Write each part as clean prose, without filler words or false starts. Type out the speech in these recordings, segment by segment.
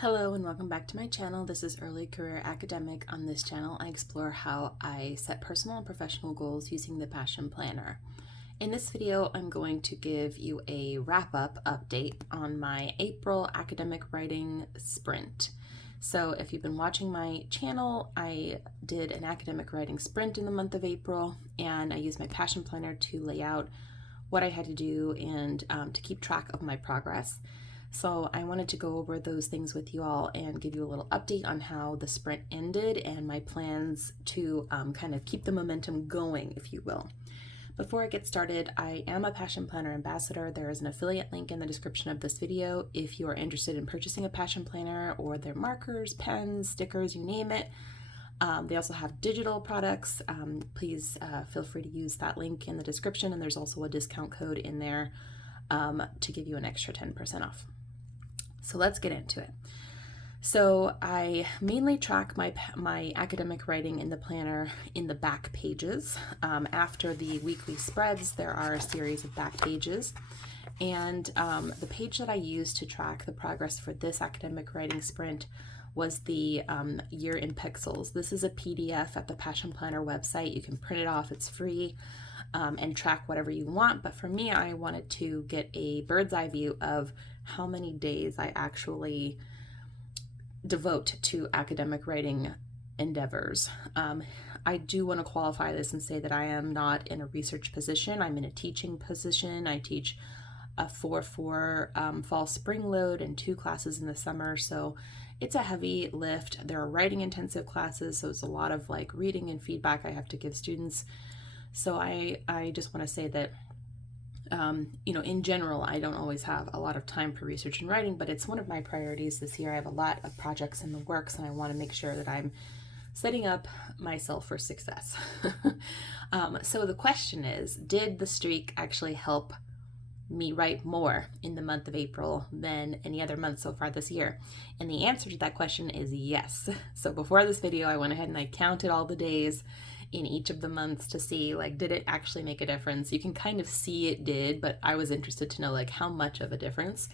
Hello and welcome back to my channel. This is Early Career Academic. On this channel, I explore how I set personal and professional goals using the Passion Planner. In this video, I'm going to give you a wrap-up update on my April academic writing sprint. So if you've been watching my channel, I did an academic writing sprint in the month of April, and I used my Passion Planner to lay out what I had to do and to keep track of my progress. So I wanted to go over those things with you all and give you a little update on how the sprint ended and my plans to kind of keep the momentum going, if you will. Before I get started, I am a Passion Planner ambassador. There is an affiliate link in the description of this video if you are interested in purchasing a Passion Planner or their markers, pens, stickers, you name it. They also have digital products. Please feel free to use that link in the description, and there's also a discount code in there to give you an extra 10% off. So let's get into it. So I mainly track my academic writing in the planner in the back pages. After the weekly spreads, there are a series of back pages. And the page that I used to track the progress for this academic writing sprint was the Year in Pixels. This is a PDF at the Passion Planner website. You can print it off, it's free, and track whatever you want. But for me, I wanted to get a bird's eye view of how many days I actually devote to academic writing endeavors. I do want to qualify this and say that I am not in a research position. I'm in a teaching position. I teach a 4-4 fall spring load and 2 classes in the summer. So it's a heavy lift. There are writing intensive classes, so it's a lot of like reading and feedback I have to give students. So I just want to say that in general, I don't always have a lot of time for research and writing, but it's one of my priorities this year. I have a lot of projects in the works, and I want to make sure that I'm setting up myself for success. So the question is, did the streak actually help me write more in the month of April than any other month so far this year? And the answer to that question is yes. So before this video, I went ahead and I counted all the days in each of the months to see, like, did it actually make a difference? You can kind of see it did, but I was interested to know, like, how much of a difference.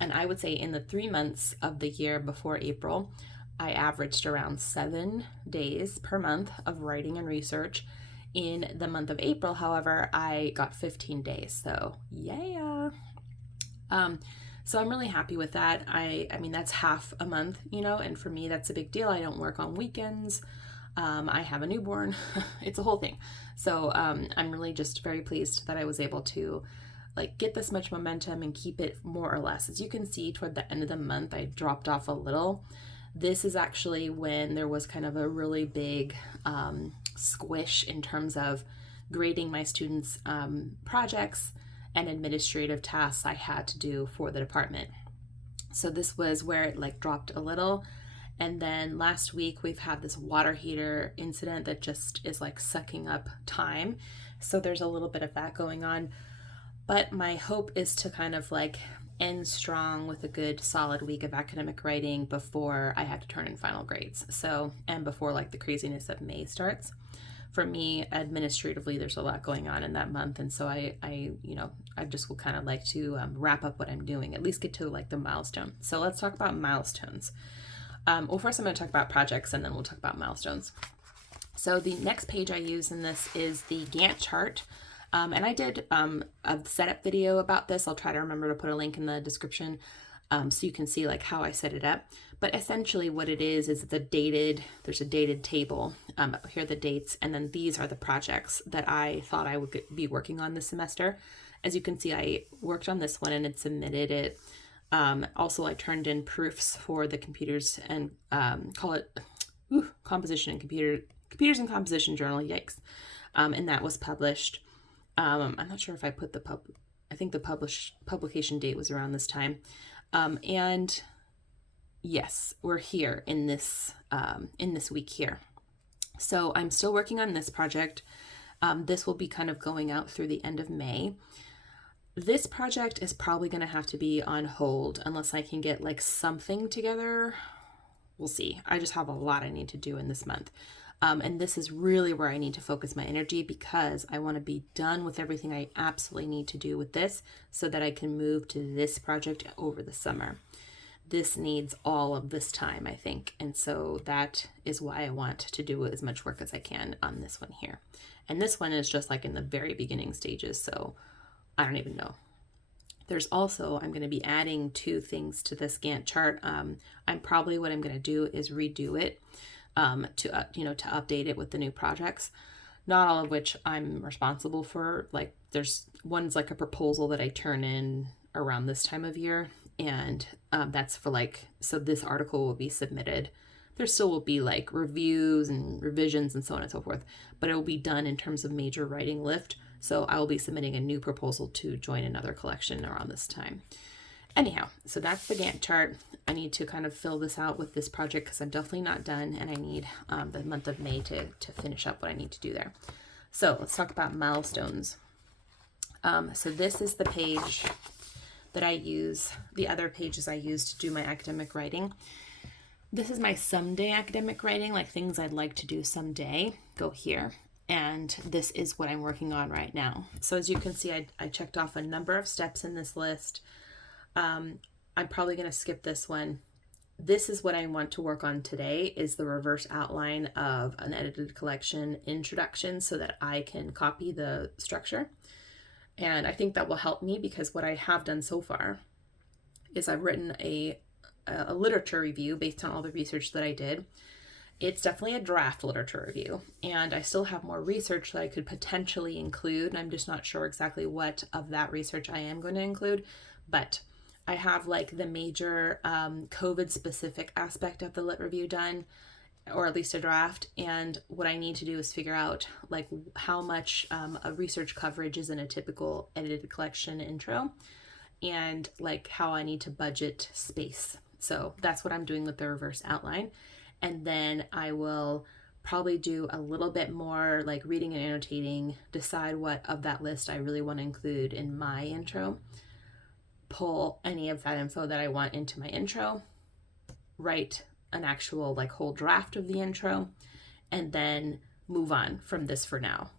And I would say in the 3 months of the year before April, I averaged around 7 days per month of writing and research. In the month of April, however, I got 15 days. So yeah. So I'm really happy with that. I mean, that's half a month, and for me, that's a big deal. I don't work on weekends. I have a newborn. It's a whole thing. So I'm really just very pleased that I was able to get this much momentum and keep it more or less. As you can see, toward the end of the month, I dropped off a little. This is actually when there was kind of a really big squish in terms of grading my students' projects and administrative tasks I had to do for the department. So this was where it dropped a little. And then last week we've had this water heater incident that just is sucking up time. So there's a little bit of that going on. But my hope is to kind of end strong with a good solid week of academic writing before I have to turn in final grades. So, and before the craziness of May starts. For me, administratively, there's a lot going on in that month. And so I just would kind of like to wrap up what I'm doing, at least get to the milestone. So let's talk about milestones. Well, first I'm going to talk about projects and then we'll talk about milestones. So the next page I use in this is the Gantt chart. And I did a setup video about this. I'll try to remember to put a link in the description so you can see how I set it up. But essentially what it is there's a dated table. Here are the dates, and then these are the projects that I thought I would be working on this semester. As you can see, I worked on this one and had submitted it. Also, I turned in proofs for the computers and composition and computers and composition journal. Yikes! And that was published. I'm not sure if I put I think the publication date was around this time. And yes, we're here in this week here. So I'm still working on this project. This will be kind of going out through the end of May. This project is probably going to have to be on hold unless I can get something together. We'll see. I just have a lot I need to do in this month. And this is really where I need to focus my energy because I want to be done with everything I absolutely need to do with this so that I can move to this project over the summer. this needs all of this time, I think. And so that is why I want to do as much work as I can on this one here. And this one is just like in the very beginning stages, so I don't even know. There's also, I'm going to be adding 2 things to this Gantt chart. What I'm going to do is redo it to update it with the new projects. Not all of which I'm responsible for. Like there's one's like a proposal that I turn in around this time of year, and that's for like, so this article will be submitted. There still will be like reviews and revisions and so on and so forth, but it will be done in terms of major writing lift. So I will be submitting a new proposal to join another collection around this time. Anyhow, so that's the Gantt chart. I need to kind of fill this out with this project because I'm definitely not done, and I need the month of May to finish up what I need to do there. So let's talk about milestones. So this is the page that I use, the other pages I use to do my academic writing. This is my someday academic writing, like things I'd like to do someday, go here. And this is what I'm working on right now. So as you can see, I checked off a number of steps in this list. I'm probably going to skip this one. This is what I want to work on today, is the reverse outline of an edited collection introduction so that I can copy the structure. And I think that will help me because what I have done so far is I've written a literature review based on all the research that I did. It's definitely a draft literature review, and I still have more research that I could potentially include, and I'm just not sure exactly what of that research I am going to include, but I have like the major COVID specific aspect of the lit review done, or at least a draft, and what I need to do is figure out like how much a research coverage is in a typical edited collection intro, and like how I need to budget space. So that's what I'm doing with the reverse outline. And then I will probably do a little bit more like reading and annotating, decide what of that list I really want to include in my intro, pull any of that info that I want into my intro, write an actual like whole draft of the intro, and then move on from this for now.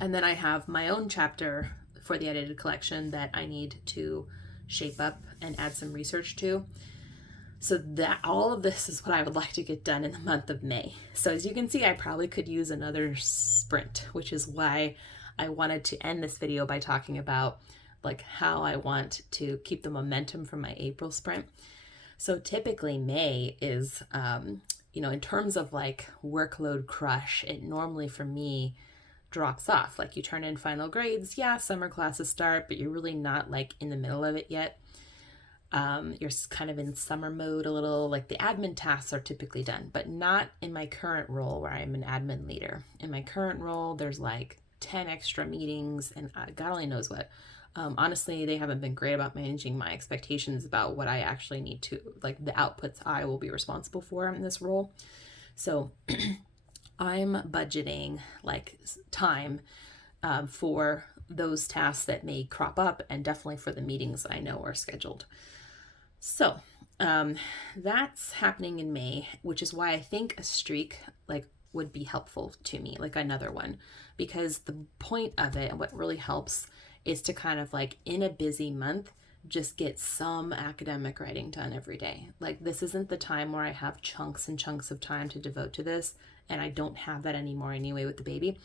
And then I have my own chapter for the edited collection that I need to shape up and add some research to. So that all of this is what I would like to get done in the month of May. So as you can see, I probably could use another sprint, which is why I wanted to end this video by talking about like how I want to keep the momentum from my April sprint. So typically May is, in terms of like workload crush, it normally for me drops off. Like you turn in final grades, yeah, summer classes start, but you're really not like in the middle of it yet. You're kind of in summer mode a little, like the admin tasks are typically done, but not in my current role where I'm an admin leader. In my current role, there's like 10 extra meetings and God only knows what. Honestly, they haven't been great about managing my expectations about what I actually need to, like the outputs I will be responsible for in this role. So I'm budgeting like time for those tasks that may crop up, and definitely for the meetings I know are scheduled. So that's happening in May, which is why I think a streak like would be helpful to me, like another one, because the point of it and what really helps is to kind of like in a busy month, just get some academic writing done every day. Like this isn't the time where I have chunks and chunks of time to devote to this, and I don't have that anymore anyway with the baby.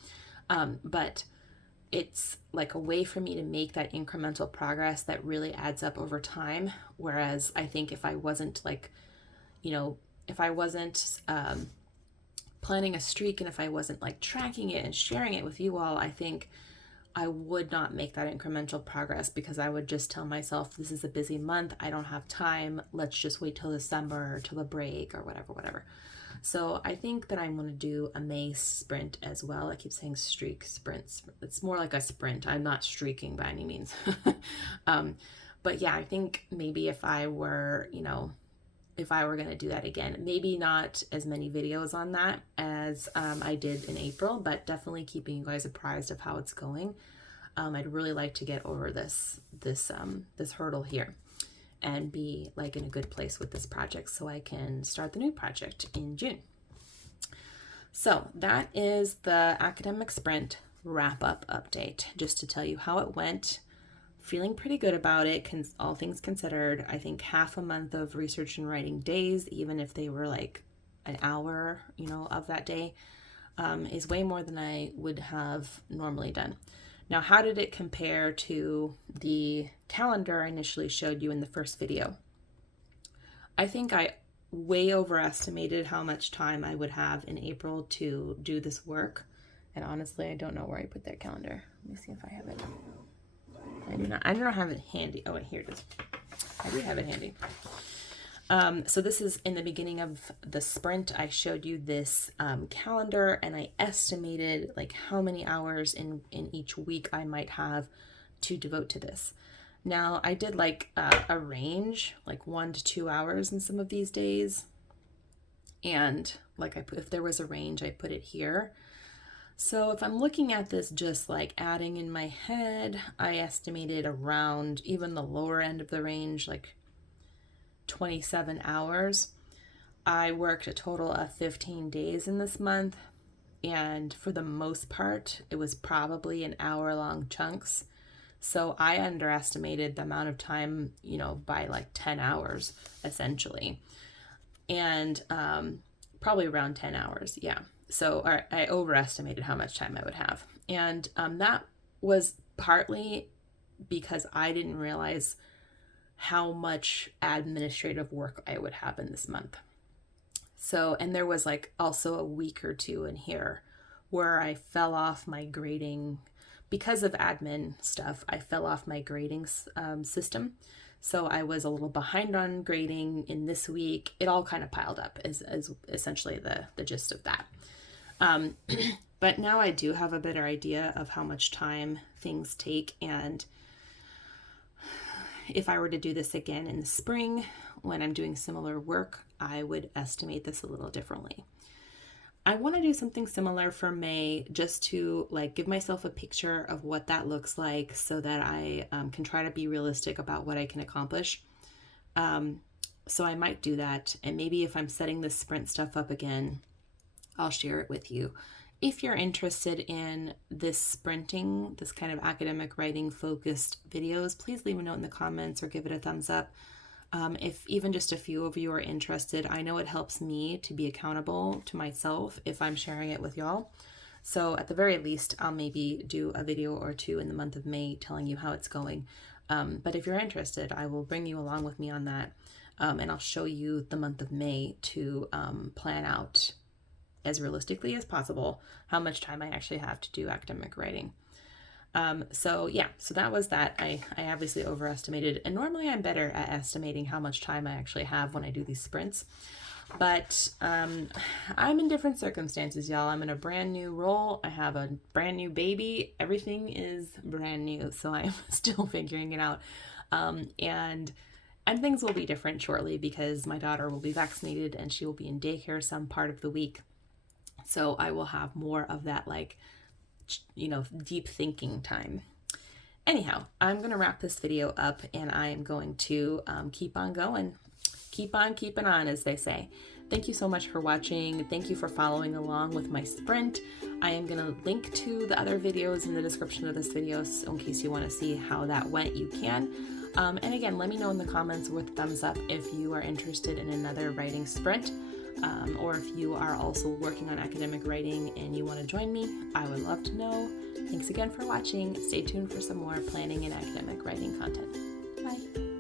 But it's like a way for me to make that incremental progress that really adds up over time. Whereas I think if I wasn't like, if I wasn't planning a streak, and if I wasn't like tracking it and sharing it with you all, I think I would not make that incremental progress, because I would just tell myself, this is a busy month, I don't have time, let's just wait till December or till the break or whatever. So I think that I'm going to do a May sprint as well. I keep saying streak, sprints. It's more like a sprint. I'm not streaking by any means. But yeah, I think maybe if I were going to do that again, maybe not as many videos on that as I did in April, but definitely keeping you guys apprised of how it's going. I'd really like to get over this hurdle here and be like in a good place with this project so I can start the new project in June. So that is the academic sprint wrap up update, just to tell you how it went feeling pretty good about it, all things considered. I think half a month of research and writing days, even if they were like an hour, of that day, is way more than I would have normally done. Now, how did it compare to the calendar I initially showed you in the first video? I think I way overestimated how much time I would have in April to do this work. And honestly, I don't know where I put that calendar. Let me see if I have it. I do not have it handy. Oh, here it is. I do have it handy. So this is in the beginning of the sprint. I showed you this calendar, and I estimated like how many hours in each week I might have to devote to this. Now, I did like a range, like 1 to 2 hours in some of these days. And like if there was a range, I put it here. So if I'm looking at this just like adding in my head, I estimated around even the lower end of the range, like 27 hours. I worked a total of 15 days in this month. And for the most part, it was probably an hour-long chunks. So I underestimated the amount of time, by like 10 hours, essentially. And probably around 10 hours, yeah. So I overestimated how much time I would have. And that was partly because I didn't realize how much administrative work I would have in this month. So, and there was like also a week or two in here where I fell off my grading. Because of admin stuff, I fell off my grading system. So I was a little behind on grading in this week. It all kind of piled up as essentially the gist of that. But now I do have a better idea of how much time things take. And if I were to do this again in the spring, when I'm doing similar work, I would estimate this a little differently. I want to do something similar for May, just to like give myself a picture of what that looks like so that I can try to be realistic about what I can accomplish. So I might do that. And maybe if I'm setting this sprint stuff up again, I'll share it with you. If you're interested in this sprinting, this kind of academic writing focused videos, please leave a note in the comments or give it a thumbs up. If even just a few of you are interested, I know it helps me to be accountable to myself if I'm sharing it with y'all. So at the very least, I'll maybe do a video or two in the month of May telling you how it's going. But if you're interested, I will bring you along with me on that. And I'll show you the month of May to plan out as realistically as possible how much time I actually have to do academic writing. So that was that. I obviously overestimated, and normally I'm better at estimating how much time I actually have when I do these sprints. But I'm in different circumstances, y'all. I'm in a brand new role. I have a brand new baby. Everything is brand new, so I'm still figuring it out. And things will be different shortly because my daughter will be vaccinated and she will be in daycare some part of the week. So I will have more of that, deep thinking time. Anyhow, I'm going to wrap this video up, and I am going to keep on going. Keep on keeping on, as they say. Thank you so much for watching. Thank you for following along with my sprint. I am going to link to the other videos in the description of this video, so in case you want to see how that went, you can. And again, let me know in the comments with thumbs up if you are interested in another writing sprint. Or if you are also working on academic writing and you want to join me, I would love to know. Thanks again for watching. Stay tuned for some more planning and academic writing content. Bye.